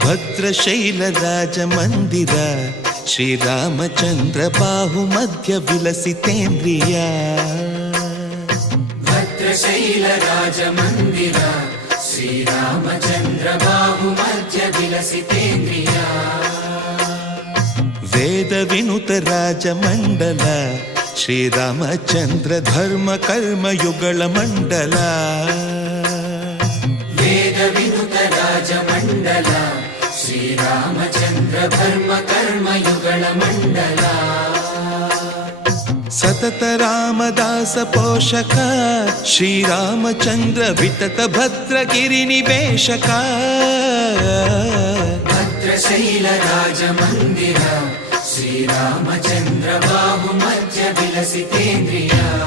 ಭದ್ರಶೈಲ ರಾಜ ಮಂದಿರ ಶ್ರೀರಾಮಚಂದ್ರ ಬಾಹು ಮಧ್ಯ ವಿಲಸಿತೇಂದ್ರಿಯ. ಭದ್ರಶೈಲ ರಾಜ ಮಂದಿರ ಶ್ರೀರಾಮಚಂದ್ರ ಬಾಹು ಮಧ್ಯ ವಿಲಸಿತೇಂದ್ರಿಯ. ವೇದ ವಿನುತ ರಾಜ ಮಂಡಲ ಶ್ರೀರಾಮಚಂದ್ರ ಧರ್ಮ ಕರ್ಮ ಯುಗಳ ಮಂಡಲ. ವೇದ ವಿನುತ ರಾಜ ಮಂಡಲ ಶ್ರೀರಾಮಚಂದ್ರ ಧರ್ಮ ಕರ್ಮ ಯುಗಳ ಮಂಡಲ. ಸತತ ರಾಮದಾಸ ಪೋಷಕ ಶ್ರೀರಾಮಚಂದ್ರ ವಿತತ ಭದ್ರಗಿರಿ ನಿವೇಶಕ. ಭದ್ರಶೈಲ ರಾಜ ಮಂದಿರ ಶ್ರೀರಾಮಚಂದ್ರ ಬಾಹು ಮಧ್ಯ ವಿಲಸಿತೇಂದ್ರಿಯ.